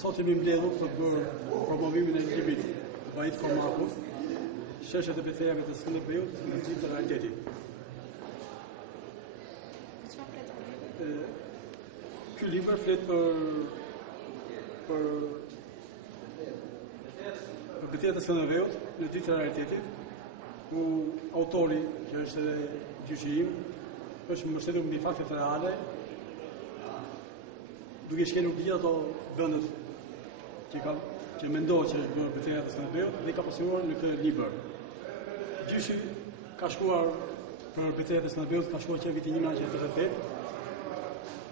Sot jemi mbledhur për të bërë promovimin e ekipit Vahid Komaku, sheshet e betejave të Skënderbeut në xhip të realitetit. Ky libër flet për betejat e Skënderbeut në xhip të realitetit, ku autori, që është edhe gjyqi im, është mbështetur mbi faktet reale, duke shkelur gjithë ato vendet që mendohet që është bërë betejat e Skënderbeut dhe ka pasuruar në këtë libër. Gjyqi ka shkruar për betejat e Skënderbeut, ka shkruar që vitin 1988,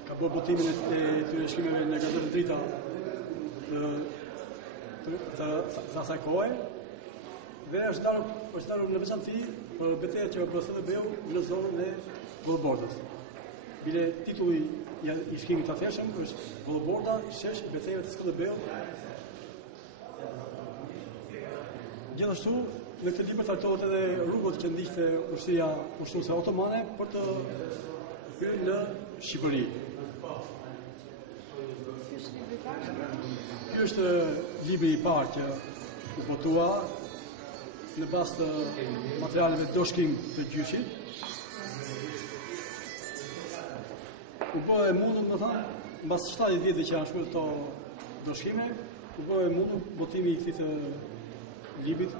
ka bërë botimin e këtyre shkrimeve në gazetën Drita të asaj kohe dhe është dalur në veçantë për betejat që bërë Skënderbeu në zonën e Gollobortës. Bile titulli i shkrimit të atëhershëm është Golloborta, shesh betejave të Skënderbeut. Gjithashtu, në këtë libër trajtohet edhe rrugët që ndiqte ushtria ushtuese otomane për të hyrë në Shqipëri. Ky është libri i parë që u botua në bazë të materialeve doshkim të gjyqit. U bë e mundur, më thënë, mbas 70 vite që janë shkruar këto doshkime, u bë e mundur botimi i këtij librit,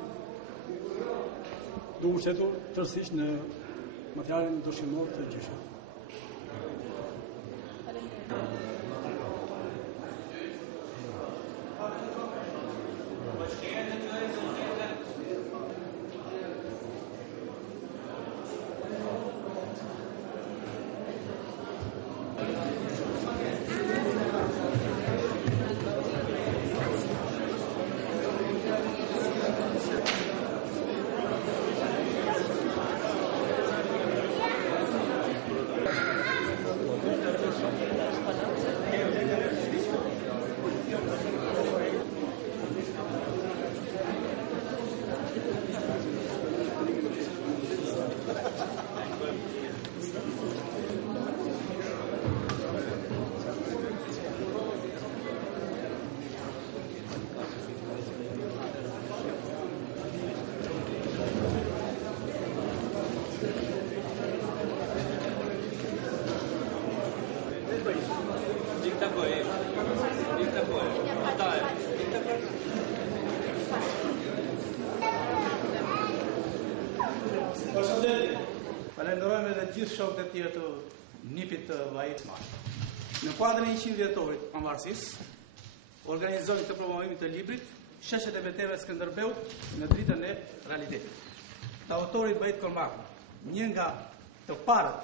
duke ushtetur tërësisht në materialin doshkimor të gjyqit. gjithë shokët e tjerë të nipit të vajit Mashta. Në kuadrin e 100 vjetorit të pavarësisë, organizojnë të promovimit të librit Sheshet e beteve Skënderbeut në dritën e realitetit. Të autorit Vahid Kormaku, një nga të parët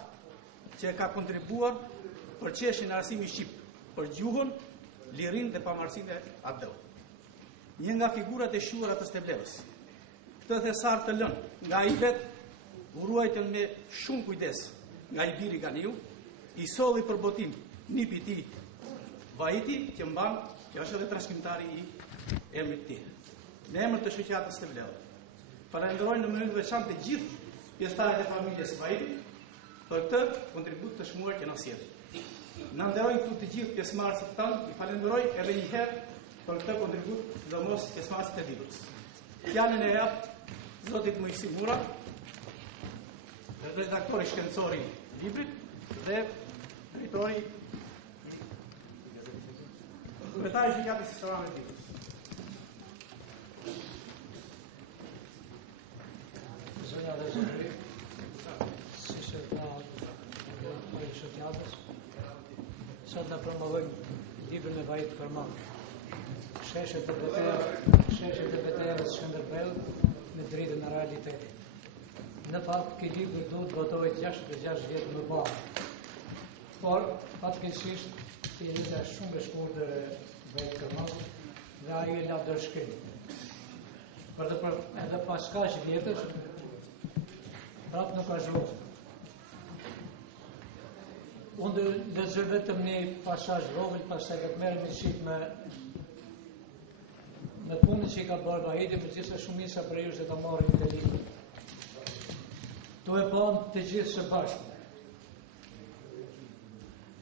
që ka kontribuar për çështjen e arsimit shqip, për gjuhën, lirinë dhe pavarësinë e atëut. Një nga figurat e shuara të Stevlevës. Këtë thesar të lënë nga ai vet u ruajtën me shumë kujdes nga i biri Ganiu, i solli për botim nipi i tij Vahiti, që mban, që është edhe trashëgimtari i emrit të tij. Në emër të shoqatës Stevlevë, falenderoj në mënyrë të veçantë të gjithë pjesëtarët e familjes Vahiti për këtë kontribut të shmuar që na sjell. Na nderoj këtu të gjithë pjesëmarrësit tanë, i falenderoj edhe një herë për këtë kontribut, sidomos pjesëmarrësit e librit. Fjalën e jap Zotit Mojsi Mura, redaktori shkencor i librit dhe drejtori kryetari i gjykatës historiane të librit. Zonja dhe zonëri, si që ka i shoqatës, sot në promovojmë librin e Vahit Kormaku, Sheshet e beteve Skënderbeut në dritën e realitetit. Në fakt, këj libër duhet votohet 66 vjetë më parë. Por, fatkeqësisht, jeta është shumë e shkurtër e Vahit Kormaku dhe ai e la dërshkrim. Edhe pas kaq vjetësh, prap nuk ka zhvillë. Unë lexoj vetëm një pasazh vogël, pastaj do të merrem me shit me punën që i ka bërë Vahiti, për gjithse shumica për ju se ta marrin të libër. Tu e pam të gjithë së bashku.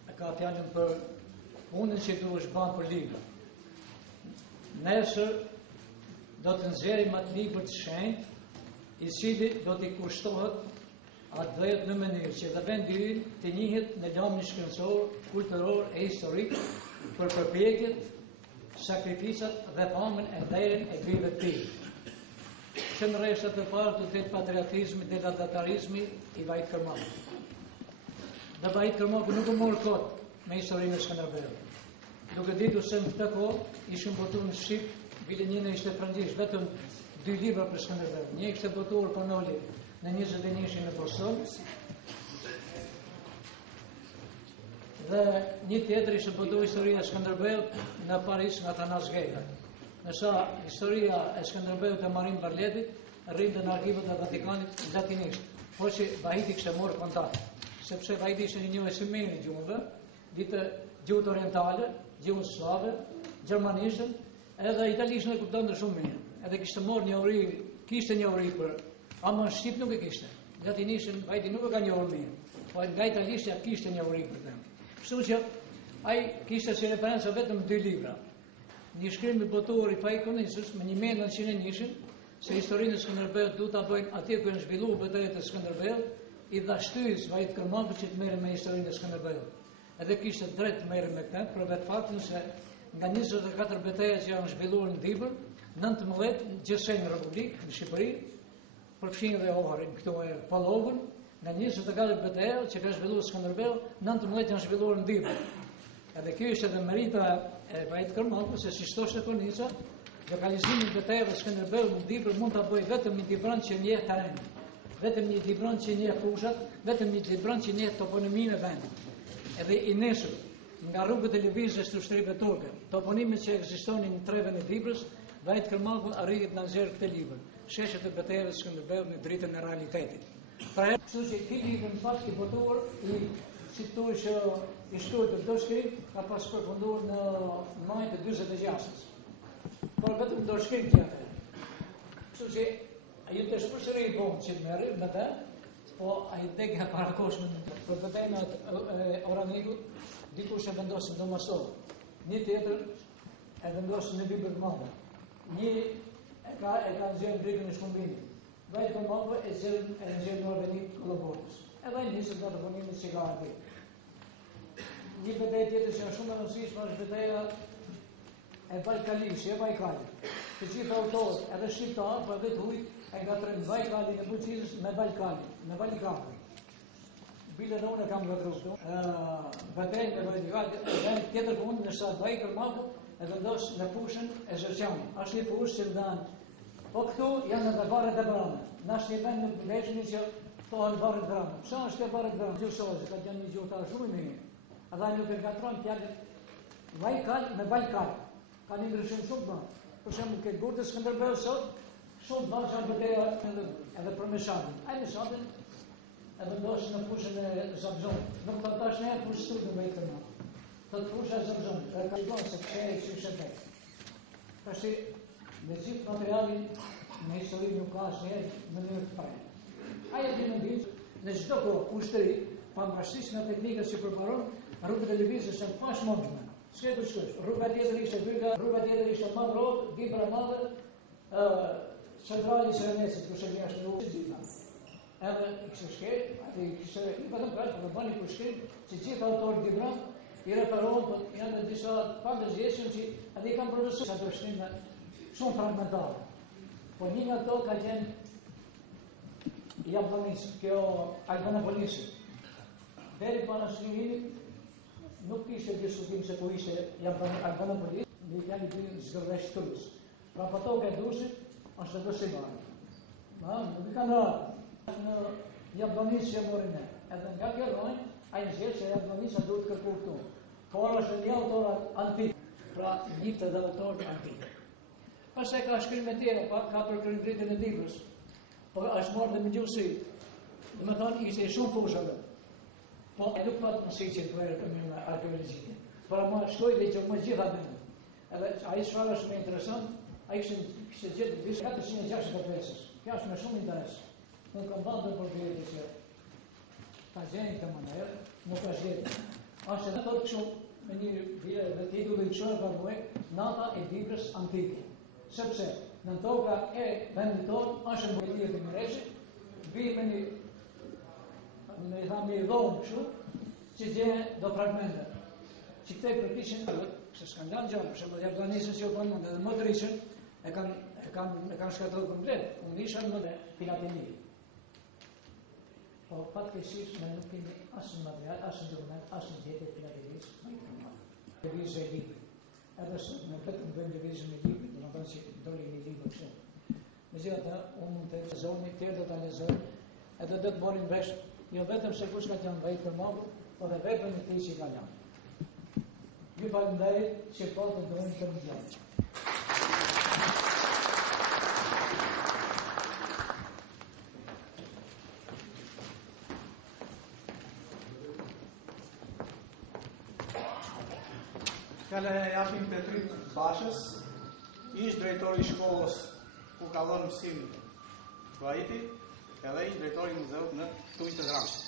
E ka fjalën për punën që tu është banë për libër. Nesër do të nxjerrim atë libër të shenjtë, i cili do t'i kushtohet atë dhejt në mënyrë që dhe vendi ynë të njihet në lamin shkencor, kulturor e historik për përpjekjet, sakrificat dhe famën e dhejën e grive të tij. Që në rreshtat të parë do të jetë patriotizmi dhe datarizmi i Vahit Kormaku. Dhe Vahit Kormaku nuk u mori kot me historinë e Skënderbeut. Duke ditur se në këtë kohë ishin botuar në Shqip, bile njëna ishte frëngjisht, vetëm 2 libra për Skënderbeut. Një ishte botuar Panoli në 21-shin në Boston, dhe një tjetër ishte botuar historia e Skënderbeut në Paris nga Thanas Gejta. Nësa historia e Skënderbeut e Marin Barletit rrinte në arkivet e Vatikanit latinisht, por që Vahiti kishte marrë kontakt, sepse Vahiti ishte një njohës i mirë i gjuhëve, ditë gjuhët orientale, gjuhën slave, gjermanishën, edhe italishën e kuptonte shumë mirë. Edhe kishte marrë njohuri për, ama në shqip nuk e kishte. Latinishën Vahiti nuk e ka njohur mirë, po nga italishtja kishte njohuri për të. Kështu që ai kishte si referencë vetëm 2 libra. Një shkrim i botuar i Pajkonisës me 1901 se historinë e Skënderbeut duhet ta bëjnë atje ku janë zhvilluar betejat e Skënderbeut, i dha shtyjës Vahit Kormaku që të merret me historinë e Skënderbeut. Edhe kishte drejt të merret me këtë, për vetë faktin se nga 24 beteja që janë zhvilluar në libër, 19 gjithsej në Republikë, në Shqipëri, përfshin dhe Ohrin, këtu e Pallogun, nga 24 beteja që ka zhvilluar Skënderbeut, 19 janë zhvilluar në libër. Edhe kjo ishte edhe merita e Vahit Kormaku, se si thoshte Konica, lokalizimi i betejave të Skënderbeut në libër mund ta bëjë vetëm një libran që njeh terrenin, vetëm një libran që njeh fushat, vetëm një libran që njeh toponiminë e vendit. Edhe i nesër, nga rrugët e lëvizjes të ushtrisë turke, toponimet që ekzistonin në treven e Librës, Vahit Kormaku arriti të nxjerrë këtë libër, Sheshet e betejave të Skënderbeut në dritën e realitetit. Pra, kështu që ky libër në fakt i botuar i situohet që i shkruar të dërshkrim ka pas përfunduar në maj të 46-s. Por vetëm dërshkrim tjetër. Kështu që ai të shpërsëri i bon që merri me të, po ai tek ka parakoshme për betejën e Oranikut, dikush e vendosi në Domasov. Një tjetër e vendosi në Bibër të Madhe. Një e ka nxjerrë brigën e shkumbimit. Vahit Kormaku e nxjerrë në Orbenit Kollobotës. Edhe ai nisë nga telefonimit që ka atje. Një betejë tjetër që është shumë e rëndësishme është betejë e Bajkalit, që e Bajkalit. Të gjithë autorët, edhe shqiptarë, por edhe të huaj, e ngatrojnë Bajkalin e Buqizës me Bajkalin, me Bajkalin. bile në unë e kam vëtru. Vëtrenjë me vëjtikatë, dhe tjetër punë në sa bëjë kërmaku e vendos në fushën e Zërqanit. Ashtë një fushë që ndanë. Po këtu janë në varret e Branë. Në ashtë një vend nuk veshni që thohen varret e Branë. Sa është e varret e Branë? Gjusozë, ka janë një gjuhta shumë me një. Adha nuk e katron fjalët Vajkal me Balkal. Ka një ndryshim shumë bënë. Për shembull ke Gurtë Skënderbeu sot, shumë banë që betejë edhe për Meshatin. Ai Meshatin e vendosin në fushën e Zabzonit. Nuk ta tash ne fushë struktur me këtë. Tot fusha e Zabzonit. E ka dhënë se kështu e çështën. Tash me gjithë materialin në histori nuk ka asnjë mënyrë të parë. Ai e dinë ditë në çdo kohë ushtri pavarësisht nga teknikës që përparon rrugët e lëvizjes janë pashmundshme. S'ke të shkosh. Rruga tjetër ishte dyga, rruga tjetër ishte më rrot, Gibra madhe, centrali i Serenesit, ku shënjë është në gjitha. Edhe i kështë shkel, atë i kështë i vetëm kaq, por bani ku shkel, që gjithë autorët Gibra i referohen, por janë disa pandëzjeshëm që atë i kanë produsuar ato shtime shumë fragmentare. Po një nga ato ka qenë Jablonisi, kjo Albanapolisi. Deri para shkrimit nuk ishte diskutim se ku ishte Albanapolis, në janë i zgërvesh Turës. Pra po toka e Dusit është të Simari. Nuk i kanë rarë. Në Jablonis që morin ne. Edhe nga kjo rojnë, a i nëzirë që Jablonisa duhet kërku këtu. Por është një autor antik, pra njifte dhe autor antik. Pas e ka shkrim e tjera, ka përkërim dritën e Dibrës, po është morë dhe më gjusi. Dhe me thonë, ishte shumë fushave. Po e nuk patë mësiqin për e në arkeologjike. Por ma shkoj dhe që më gjitha dhe në. Edhe a i shfarë është me interesant, a i kështë gjithë visë 465. Kja është me shumë interes. Unë kam badë dhe për të që ka gjenë të manerë, nuk ka gjithë. Ashtë edhe thotë shumë me një vire dhe titullu i qërë ka muaj, Nata e Dibrës Antike. Sepse në toka e vendit tonë është në bëjtije të Mëreshit, bime një dhomë kështu, që gjenë do fragmente. Që këte i përkishin se s'kan janë gjallë, përse më Jablonisën si o përmën dhe më të rishën, e kanë shkatërë komplet, unë ishën më dhe Filatini. Po patë kësishë me nuk kemi asë në material, asë në dokument, asë në gjete Filatinis, më i përmën. Devizë e libri. Edhe së në vetëm bëjmë devizën e libri, në bëjmë që doli një libri kështë. Me gjithë ata, unë mund të lezoni, tjerë do të lezoni, edhe do të borin vesh, jo vetëm se kush ka që në vejtë për mogu, po dhe vetëm në ti që i ka janë. Ju falenderit që po të dojnë të më gjatë. Fjale e japim Petrit Bashës, ish drejtori i shkollës ku ka dhënë mësim Vajiti, edhe ish drejtori i muzeut në Tujë të Dramshit.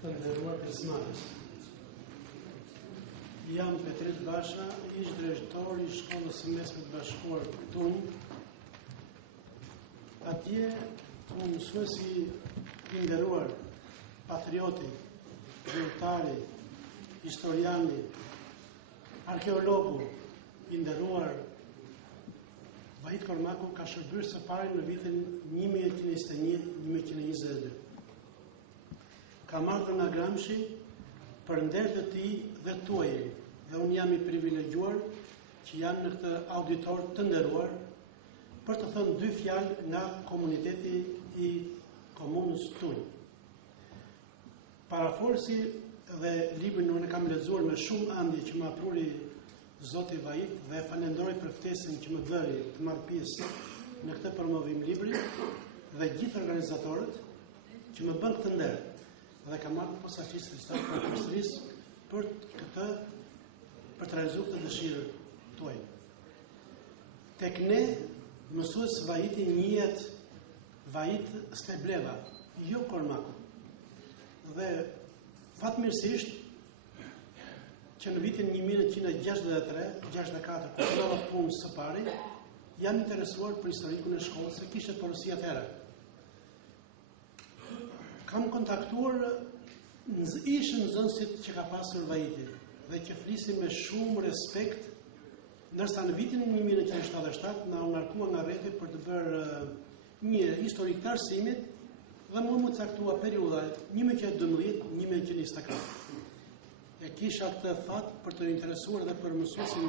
Të nderuar pjesëmarrës. Jam Petrit Basha, ish drejtori i shkollës së mesme të bashkuar TUM. Atje unë mësuesi i nderuar, patrioti, zyrtari, historiani, arkeologu i nderuar Vahid Kormaku ka shërbyer së pari në vitin 1921-1922. Ka marrë nga Gramsci për nder të tij dhe tuaj, dhe unë jam i privilegjuar që jam në këtë auditor të nderuar për të thënë dy fjalë nga komuniteti i komunës Tujë. Paraforsi dhe librin unë kam lexuar me shumë ëndje që më apruri Zoti Vahid dhe falenderoj për ftesën që më bëri të marr pjesë në këtë promovim libri dhe gjithë organizatorët që më bën këtë nder dhe kam marrë posaçërisë të profesorisë për të realizuar këtë dëshirë tuaj. Tek ne mësues Vahiti njihet Vahid Stebleva, jo Kormaku. Dhe fatmirësisht që në vitin 1963-64 kur fillova punën së pari, jam interesuar për historikun e shkollës se kishte porosi atëherë. Kam kontaktuar ishën nxënësit që ka pasur Vajiti dhe që flisin me shumë respekt, ndërsa në vitin 1977 na u ngarkua nga rreti për të bërë një historik të arsimit dhe më caktua periudha 1912-1924. E kisha këtë fat për të interesuar dhe për mësuesin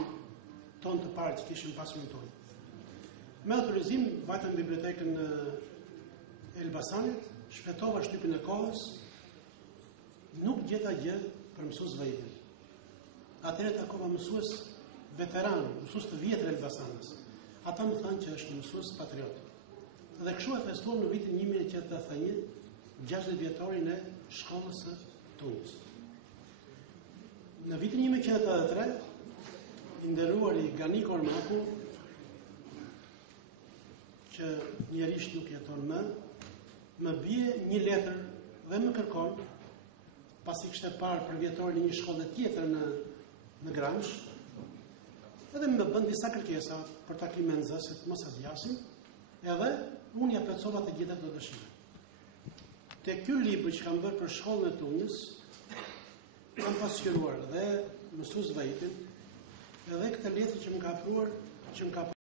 ton të parë që kishim pasur në tonë. Me autorizim, vajta në bibliotekën e Elbasanit, shpetova shtypin e kohës, nuk gjeta gjë për mësues Vajitin. Atëherë takova mësues veteran, mësues të vjetër Elbasanës. Ata më thanë që është mësues patriot. Dhe kështu e festuam në vitin 1981, 60 vjetorin e shkollës së Tunis. Në vitin 1983, i nderuari Gani Kormaku, që njerisht nuk jeton më bie një letër dhe më kërkon, pasi kishte parë për vjetorin e një shkolle tjetër në Gramsh, edhe më bën disa kërkesa për takim me nxënësit, mos e zgjasim, edhe unë ja plotësova të gjitha këto dëshira. Te ky libër që kam bërë për shkollën e Tunis, kam pasqyruar dhe mësues Vajitin, edhe këtë letër që më ka